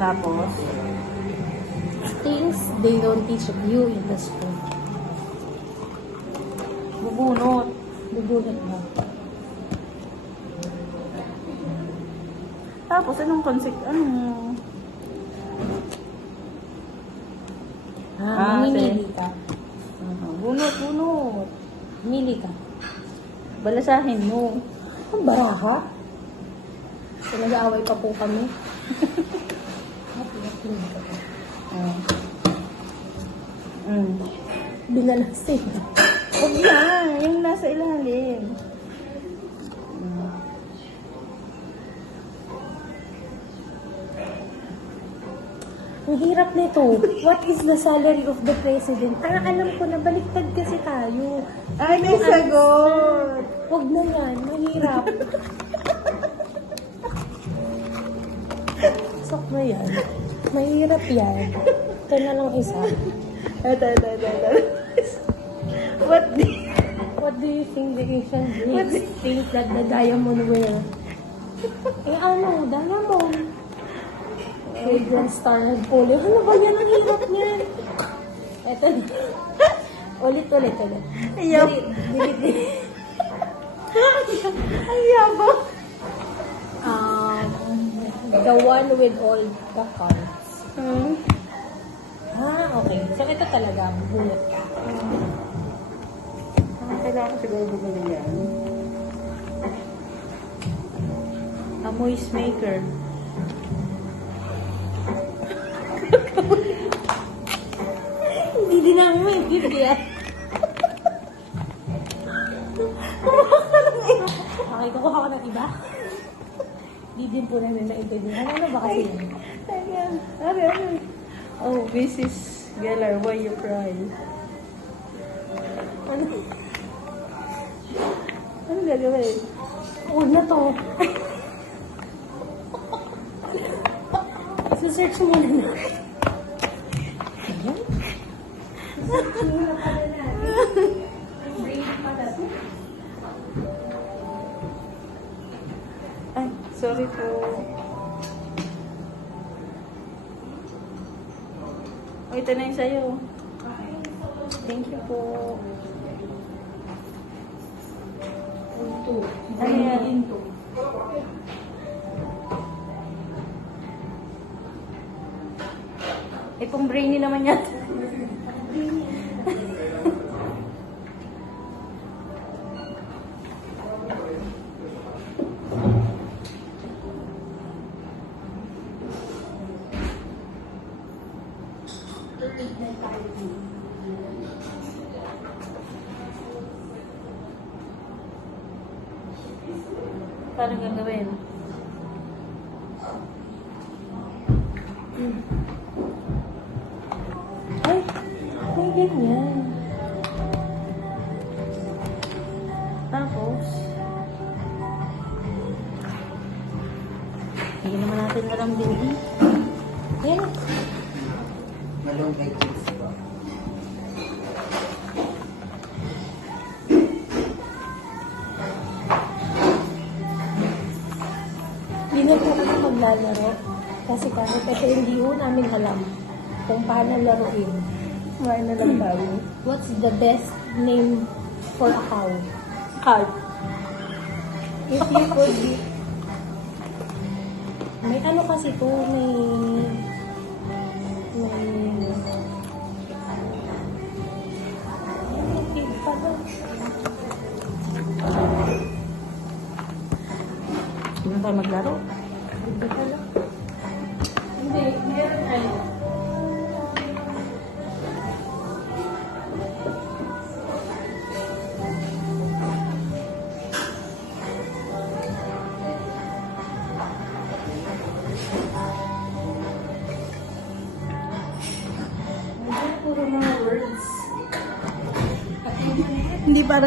Tapos, Things they don't teach you in the school. bubunot. Bubunot mo. Tapos, anong concept? Anong... Mamimili ka. Bunot, bunot. Mili ka. Balasahin mo. Ang baraha. So, nag-aaway pa po kami. Binalasin. Huwag yan. Yung nasa ilalim. Ang hirap nito. What is the salary of the president? Alam ko na, baliktad kasi tayo. Ay, may sagot. Huwag na yan. Mahirap. Sok na yan. Mahirap yan. Ito na lang isa. Ito. What do you think the Asian Greeks think that the diamond will? Diamond. Fragrant star and polio. Ano ba yan? Ang hirap niyan. Eto na. Ulit. Ayaw. Delete. Ayaw. The one with all the cards. Okay. So, ito talaga. Bullet. Kailangan ko siguro bumili yan. A moist maker. Hindi din namin may bibigyan. Okay, kukuha ko ng iba. Hindi din po namin maintindihan. Ano ba kasi yun? Ano? Oh, Mrs. Geller, why you cry? Ano gagawin? Una to. Search mo na. Ayan. Search mo na pala natin. Brain pala to. Ay, sorry po. Oh, ito na yung sa'yo. Thank you po. Ano yan? Itong brainy naman yan. Paano gagawin? Ay, may ganyan. Tapos, hindi naman natin alam din eh. Ayan. Malong kay kids ba? Hindi na po kami maglalaro. Kasi hindi po namin alam kung paano laruin. Kumain na lang tayo. What's the best name for a cow? Calf. If you could be... May ano kasi to, may... Pig pala. Hindi na tayo maglaro. Hindi pala. Hindi, meron tayo. Puro mga words. Hindi para